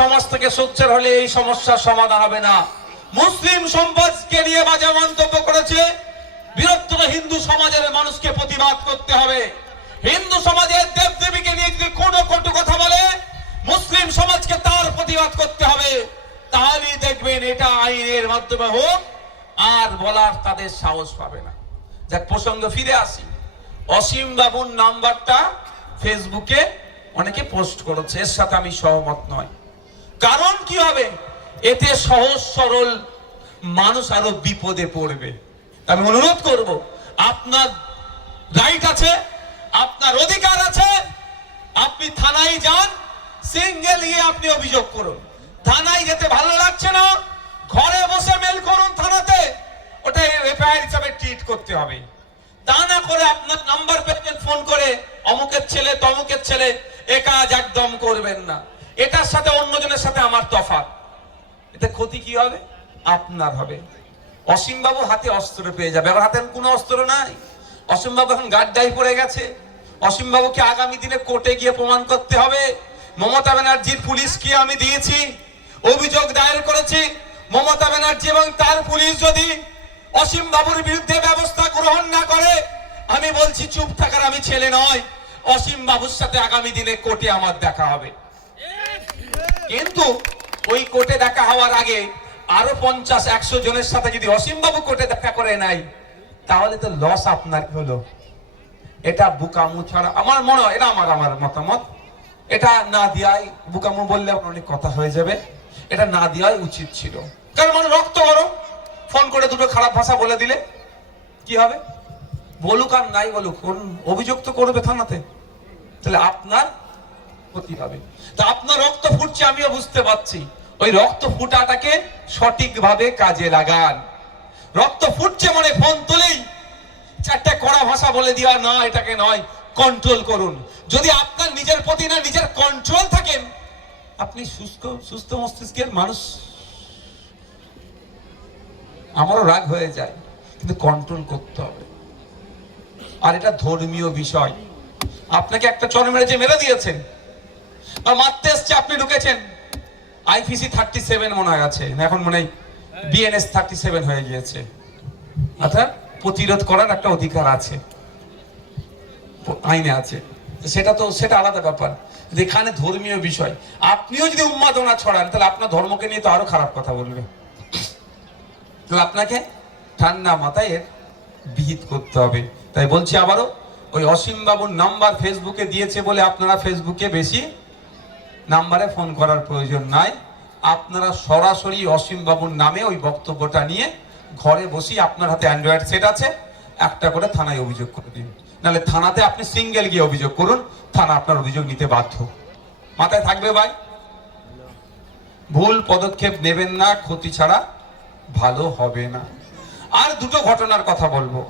সমাজ থেকে সোচ্চার হলে এই সমস্যার সমাধান হবে না। মুসলিম সমাজকে নিয়ে বাজে মন্তব্য করেছে, বৃহত্তর হিন্দু সমাজের মানুষকে প্রতিবাদ করতে হবে। হিন্দু সমাজের দেবদেবীকে নিয়ে যদি কোনো কটু কথা বলে, মুসলিম সমাজকে তার প্রতিবাদ করতে হবে। তাহলেই দেখবেন এটা আইনের মাধ্যমে হোক, আর বলার তাদের সাহস পাবে না। যাক, প্রসঙ্গ ফিরে আসি। অসীম বাবুর নাম্বারটা ফেসবুকে অনেকে পোস্ট করেছে, এর সাথে আমি সহমত নয়। কারণ কি হবে, এতে সহজ সরল মানুষ আরো বিপদে পড়বে। আমি অনুরোধ করব, আপনার রাইট আছে, আপনার অধিকার আছে, আপনি থানায় যান, সিঙ্গেল গিয়ে আপনি অভিযোগ করুন। থানায় যেতে ভালো লাগছে না, ঘরে বসে মেল করুন থানাতে, ওটা এফআইআর হিসাবে ট্রিট করতে হবে। তা না করে আপনার নাম্বার পেয়েছেন ফোন করে, অমুকের ছেলে তমুকের ছেলে, এ কাজ একদম করবেন না। এটার সাথে অন্যজনের সাথে আমার তফাৎ, এতে ক্ষতি কি হবে? আপনার হবে। অসীম বাবু হাতে অস্ত্র পেয়ে যাবে, আর হাতে কোনো অস্ত্র নাই। অসীম বাবু এখন গাড্ডায় পড়ে গেছে। অসীম বাবুকে আগামী দিনে কোর্টে গিয়ে প্রমাণ করতে হবে, মমতা ব্যানার্জির পুলিশকে আমি দিয়েছি, অভিযোগ দায়ের করেছি। মমতা ব্যানার্জি এবং তার পুলিশ যদি অসীম বাবুর বিরুদ্ধে ব্যবস্থা গ্রহণ না করে, আমি বলছি চুপ থাকার আমি ছেলে নয়। অসীম বাবুর সাথে আগামী দিনে কোর্টে আমার দেখা হবে। কিন্তু ওই কোর্টে দেখা হওয়ার আগে আরো 50-100 জনের সাথে যদি অসীম বাবু কোর্টে দেখা করে নাই, তাহলে তো লস আপনার হলো। এটা বুকামু ছাড়া আমার মনে হয়, এটা আমার মতামত, এটা না দিয়াই, বুকামু বললে অনেক কথা হয়ে যাবে, এটা না দেওয়াই উচিত ছিল। কারণ মানে রক্ত গরম, ফোন করে দুটো খারাপ ভাষা বলে দিলে কি হবে? বলুক আর নাই বলুক, অভিযোগ তো করবে থানাতে, তাহলে আপনার ক্ষতি হবে। তা আপনার রক্ত ফুটছে, আমিও বুঝতে পারছি। ওই রক্ত ফুটাটাকে সঠিকভাবে কাজে লাগান। রক্ত ফুটছে মানে ফোন তুলেই চারটে কড়া ভাষা বলে দেওয়া না, এটাকে নয়, কন্ট্রোল করুন। যদি আপনার নিজের প্রতি না নিজের কন্ট্রোল থাকেন, আপনি সুস্থ মস্তিষ্কের মানুষ। আমারও রাগ হয়ে যায়, কিন্তু কন্ট্রোল করতে হবে। আর এটা ধর্মীয় বিষয়। আপনাকে একটা চর মেরেছে, মেরে দিয়েছেন বা মারতে এসছে, আপনি ঢুকেছেন। আইপিসি 37 মনে হয় আছে, এখন মনে হয় বিএনএস 37 হয়ে গিয়েছে। অর্থাৎ প্রতিরোধ করার একটা অধিকার আছে, আইনে আছে। সেটা আলাদা ব্যাপার। এখানে ধর্মীয় বিষয়, আপনিও যদি উন্মাদনা ছড়ান, তাহলে আপনার ধর্মকে নিয়ে তো আরো খারাপ কথা বলবে। তাহলে আপনাকে ঠান্ডা মাথায় এর বিহিত করতে হবে। তাই বলছি আবারও, ওই অসীম বাবুর নাম্বার ফেসবুকে দিয়েছে বলে আপনারা ফেসবুকে বেশি নাম্বারে ফোন করার প্রয়োজন নাই। আপনারা সরাসরি অসীম বাবুর নামে ওই বক্তব্যটা নিয়ে ঘরে বসি, আপনার হাতে অ্যান্ড্রয়েড সেট আছে, একটা করে থানায় অভিযোগ করে দিন। নাহলে থানাতে আপনি সিঙ্গেল গিয়ে অভিযোগ করুন, থানা আপনার অভিযোগ নিতে বাধ্য। মাথায় থাকবে ভাই, ভুল পদক্ষেপ নেবেন না, ক্ষতি ছাড়া ভালো হবে না। আর দুটো ঘটনার কথা বলবো।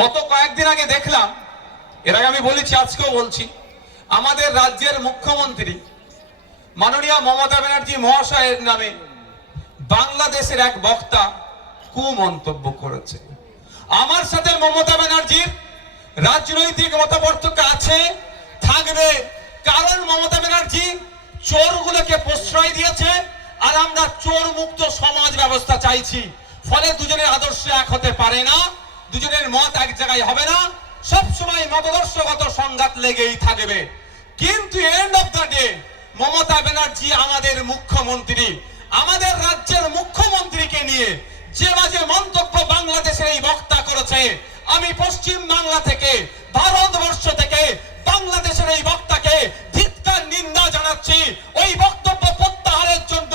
গত কয়েকদিন আগে দেখলাম, এর আগে আমি বলেছি, আজকেও বলছি, আমাদের রাজ্যের মুখ্যমন্ত্রী মাননীয় মমতা ব্যানার্জি মহাশয়ের নামে বাংলাদেশের এক বক্তা কুমন্তব্য করেছে। আমার সাথে মমতা ব্যানার্জির রাজনৈতিক মতপার্থক্য আছে, থাকবে। কারণ মমতা ব্যানার্জি চোরগুলোকে প্রশ্রয় দিয়েছে, আর আমরা চোর মুক্ত সমাজ ব্যবস্থা চাইছি। ফলে দুজনের আদর্শ এক হতে পারে না, দুজনের মত এক জায়গায় হবে না, সবসময় মতাদর্শগত সংঘাত লেগেই থাকবে। কিন্তু end of the day Mamata Banerjee আমাদের মুখ্যমন্ত্রী, আমাদের রাজ্যের মুখ্যমন্ত্রীকে নিয়ে যে বাজে মন্তব্য বাংলাদেশের এই বক্তা করেছে, আমি পশ্চিম বাংলা থেকে, ভারতবর্ষ থেকে বাংলাদেশের এই বক্তাকে ধিক্কার, নিন্দা জানাচ্ছি। ওই বক্তব্য প্রত্যাহারের জন্য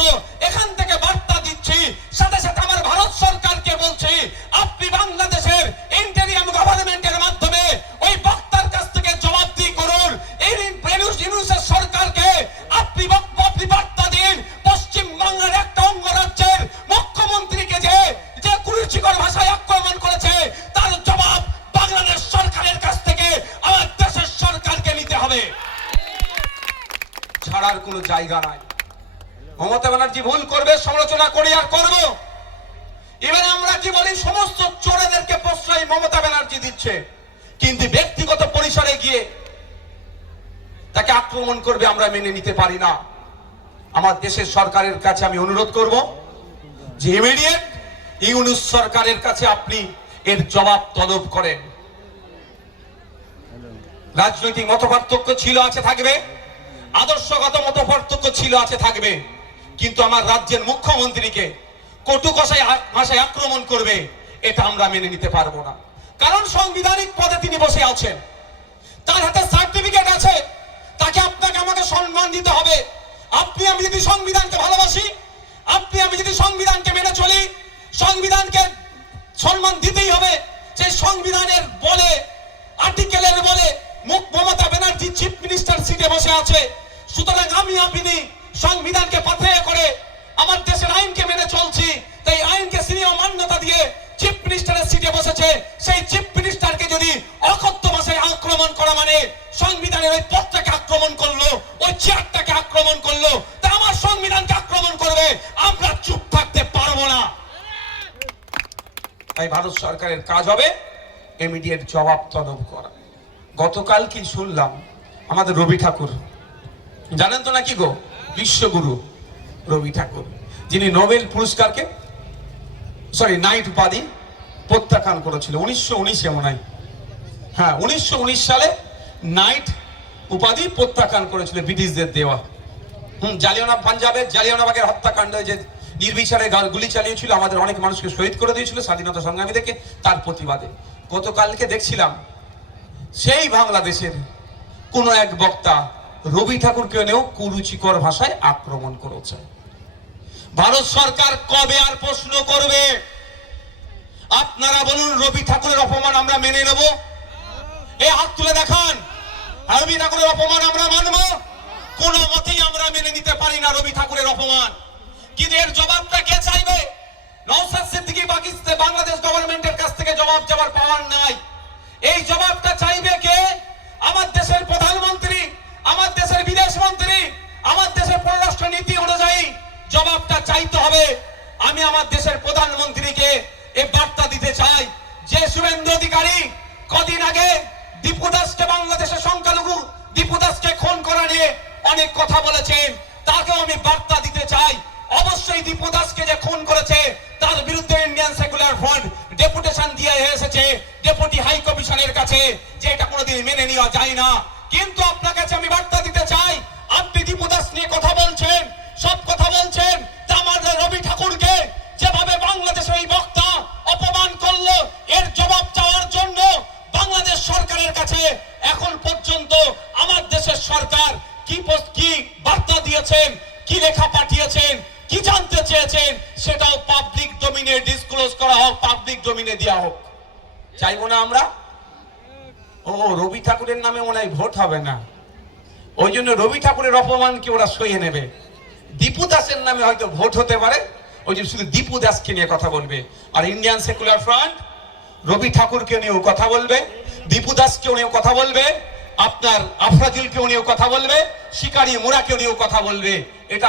এখান থেকে বার্তা দিচ্ছি। সাথে সাথে আমার ভারত সরকারকে বলছি, আপনি বাংলাদেশের ইন্টেরিয়াম গভর্নমেন্টের মাধ্যমে ওই বক্তার কাছ থেকে জবাবদিহি করুন। এই ইউনূসের সরকারকে আপনি বার্তা দিন, পশ্চিম বাংলার একটা অঙ্গরাজ্যের মুখ্যমন্ত্রীকে যে কুরুচিকর ভাষায় আক্রমণ করেছে, তার জবাব বাংলাদেশ সরকারের কাছ থেকে আমার দেশের সরকারকে নিতে হবে। ছাড়ার কোনো জায়গা নাই। মমতা ব্যানার্জি ভুল করবে, সমালোচনা করি আর করব। এবার আমরা কি বলি, সমস্ত চোরেদেরকে প্রশ্রয় মমতা ব্যানার্জি দিচ্ছে, কিন্তু ব্যক্তিগত পরিসরে গিয়ে তাকে আক্রমণ করবে আমরা মেনে নিতে পারি না। আমার দেশের সরকারের কাছে আমি অনুরোধ করব যে ইমিডিয়েট ইউনূস সরকারের কাছে আপনি এর জবাব তলব করেন। রাজনৈতিক মতপার্থক্য ছিল, আছে, থাকবে, আদর্শগত মতপার্থক্য ছিল, আছে, থাকবে, কিন্তু আমার রাজ্যের মুখ্যমন্ত্রীকে কটু ভাষায় আক্রমণ করবে, এটা আমরা মেনে নিতে পারবো না। কারণ সাংবিধানিক পদে তিনি বসে আছেন, তার হাতে সার্টিফিকেট আছে, তাকে আপনাকে আমাকে সম্মান দিতে হবে। আপনি আমি যদি সংবিধানকে ভালোবাসি, আপনি আমি যদি সংবিধানকে মেনে চলি, সংবিধানকে সম্মান দিতেই হবে। যে সংবিধানের বলে, আর্টিকেলের বলে মমতা ব্যানার্জি চিফ মিনিস্টার সিটে বসে আছে, সুতরাং আমি আপনি সংবিধানকে পাথেয় করে আমার দেশের আইনকে মেনে চলছি, তাই আইনকে স্নেহ মান্যতা দিয়ে চিফ মিনিস্টারের সিটে বসেছে। সেই চিফ মিনিস্টারকে যদি অকথ্য ভাষায় আক্রমণ করা মানে সংবিধানের ওই পদটাকে আক্রমণ করলো, ওই চেয়ারটাকে আক্রমণ করলো, তা আমার সংবিধানকে আক্রমণ করবে, আমরা চুপ থাকতে পারবো না। তাই ভারত সরকারের কাজ হবে ইমিডিয়েট জবাব তলব করা। গতকাল কি শুনলাম, আমাদের রবি ঠাকুর, জানেন তো নাকি গো, বিশ্বগুরু রবি ঠাকুর, যিনি নোবেল পুরস্কারকে নাইট উপাধি প্রত্যাখ্যান করেছিল 1919 মনে হয়, হ্যাঁ 1919 সালে নাইট উপাধি প্রত্যাখ্যান করেছিল ব্রিটিশদের দেওয়া। পাঞ্জাবের জালিয়ানওয়ালাবাগের হত্যাকাণ্ডে যে নির্বিচারে গুলি চালিয়েছিল, আমাদের অনেক মানুষকে শহীদ করে দিয়েছিল স্বাধীনতা সংগ্রামীদেরকে, তার প্রতিবাদে গতকালকে দেখছিলাম সেই বাংলাদেশের কোন এক বক্তা রবি ঠাকুরকে নিয়েও কুরুচিকর ভাষায় আক্রমণ করেছে। ভারত সরকার কবে আর প্রশ্ন করবে? আপনারা বলুন, রবি ঠাকুরের অপমান আমরা মেনে নেব? এই হাত তুলে দেখান, রবি ঠাকুরের অপমান আমরা মানব? কোন মতেই আমরা মেনে নিতে পারি না রবি ঠাকুরের অপমান। কিন্তু এর জবাবটা কে চাইবে? নওশাদ সিদ্দিকী বাংলাদেশ গভর্নমেন্টের কাছ থেকে জবাব যাবার পাওয়ার নাই। এই জবাবটা চাইবে কে? আমার দেশের প্রধানমন্ত্রী, আমার দেশের বিদেশ মন্ত্রী, আমার দেশের পররাষ্ট্র নীতি অনুযায়ী জবাবটা চাইতে হবে। আমি আমার দেশের প্রধানমন্ত্রীকে এই বার্তা দিতে চাই যে শুভেন্দু অধিকারী কদিন আগে দীপু দাসকে, বাংলাদেশের সংখ্যালঘু দীপু দাসকে খুন করা নিয়ে অনেক কথা বলেছেন, তাকেও আমি বার্তা দিতে চাই, অবশ্যই দীপু দাসকে যে খুন করেছে তার বিরুদ্ধে ইন্ডিয়ান সেকুলার ফ্রন্ট ডেপুটেশন দিয়ে এসেছে ডেপুটি হাই কমিশনের কাছে, যে এটা কোনোদিন মেনে নেওয়া যায় না। কিন্তু আপনার কাছে আমি বার্তা দিতে চাই, আপনি দীপু দাস নিয়ে কথা বলছেন, সব কথা বলছেন, আমাদের রবি ঠাকুরকে যেভাবে বাংলাদেশের এই বক্তা অপমান করলো, এর জবাব চাওয়ার জন্য বাংলাদেশ সরকারের কাছে এখন পর্যন্ত আমার দেশের সরকার কি বার্তা দিয়েছেন, কি লেখা পাঠিয়েছেন, কি জানতে চেয়েছেন, সেটাও পাবলিক ডোমিনে ডিসক্লোজ করা হোক, পাবলিক ডোমিনে দেওয়া হোক। চাইবো না আমরা? রবি ঠাকুরের নামে মনে হয় ভোট হবে না, ওই জন্য রবি ঠাকুরের অপমানকে ওরা সইয়ে নেবে। দীপু দাসের নামে হয়তো ভোট হতে পারে, ওই জন্য শুধু দীপু দাসকে নিয়ে কথা বলবে। আর ইন্ডিয়ান সেকুলার ফ্রন্ট রবি ঠাকুরকে নিয়েও কথা বলবে, দীপু দাসকেও নিয়েও কথা বলবে, আপনার আফরাজুলকেও নিয়েও কথা বলবে, শিকারী মুরাকেও নিয়েও কথা বলবে। এটা